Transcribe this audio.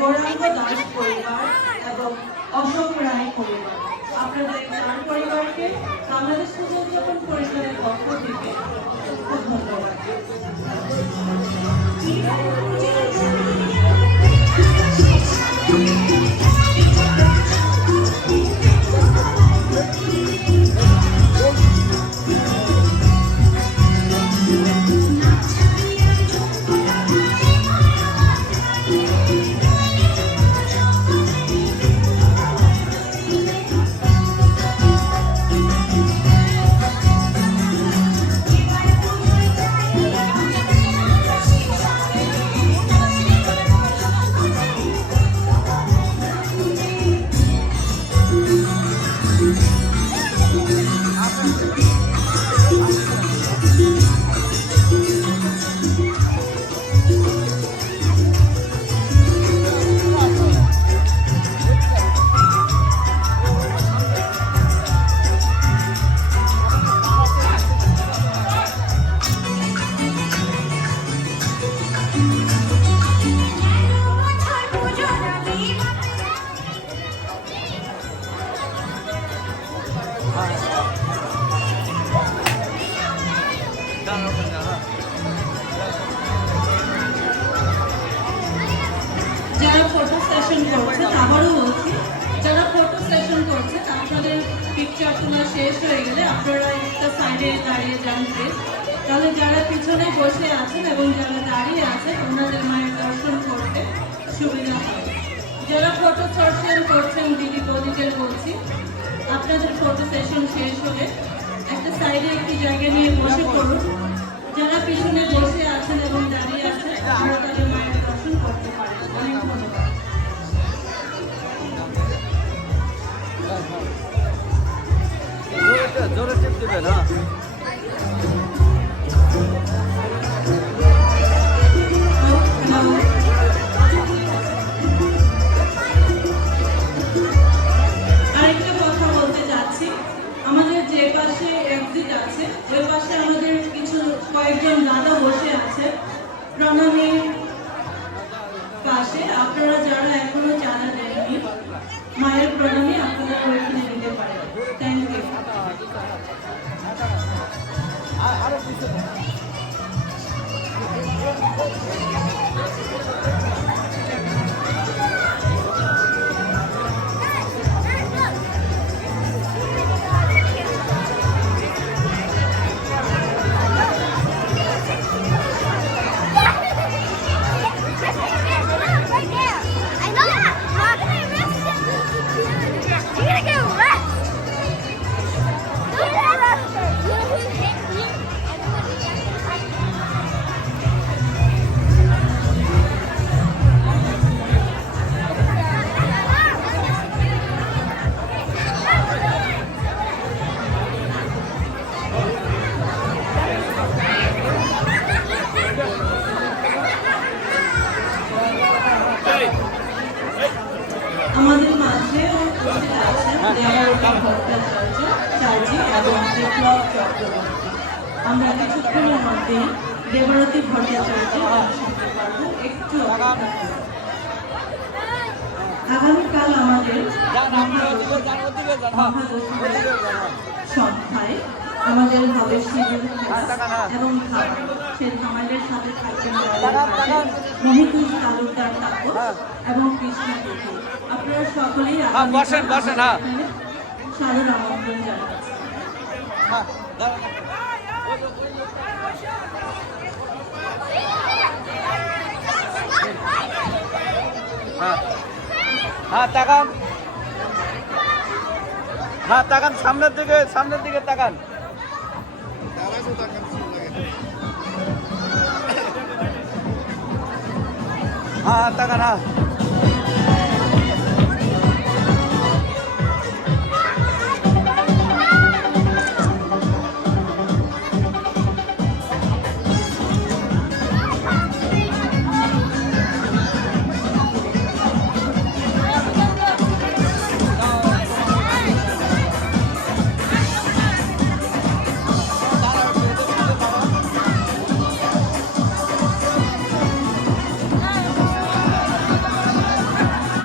agora যারা photo session করছেন আবারও বলছি যারা ফটো সেশন করছেন আপনাদের পিকচার তোলা শেষ হয়ে গেলে আপনারা একটা সাইডে দাঁড়িয়ে যান প্লিজ তাহলে যারা পিছনে বসে আছেন এবং যারা দাঁড়িয়ে আছেন, ওনাদের মায়ের দর্শন করতে সুবিধা হয় যারা ফটো সেশন করছেন, দিদি বদিদের বলছি, আপনাদের ফটো সেশন শেষ হলে একটা সাইডে একটি জায়গা নিয়ে বসে পড়ুন যারা পিছনে বসে আছেন এবং দাঁড়িয়ে আছেন আপনারা তাদের মায়ের দর্শন করতে পারেন অনেক ধন্যবাদ। জোরে জোরে দেবেন হ্যাঁ? পাশে এক্সিট আছে, ওই পাশে আমাদের কিছু কয়েকজন দাদা বসে আছে। প্রণামীর পাশে আপনারা যারা দেয়াল ভট্টাচার্য চার্জি এবং বিপ্লব চক্রবর্তী। আমরা কিছুক্ষণের মধ্যেই দেবরতী ভট্টাচার্য শুনতে পারব একটু আগামীকাল আমাদের সন্ধ্যায় আমাদের হবে শিবির এবং সেই সাথে থাকবেন মহিতুষ তালুকদার তাপস এবং কৃষ্ণা আপনারা সকলেই হ্যাঁ, বসেন, বসেন, হ্যাঁ। সাদর আমন্ত্রণ হ্যাঁ। হ্যাঁ তাকান। হ্যাঁ তাকান, সামনের দিকে সামনের দিকে তাকান। হ্যাঁ তাকান হ্যাঁ।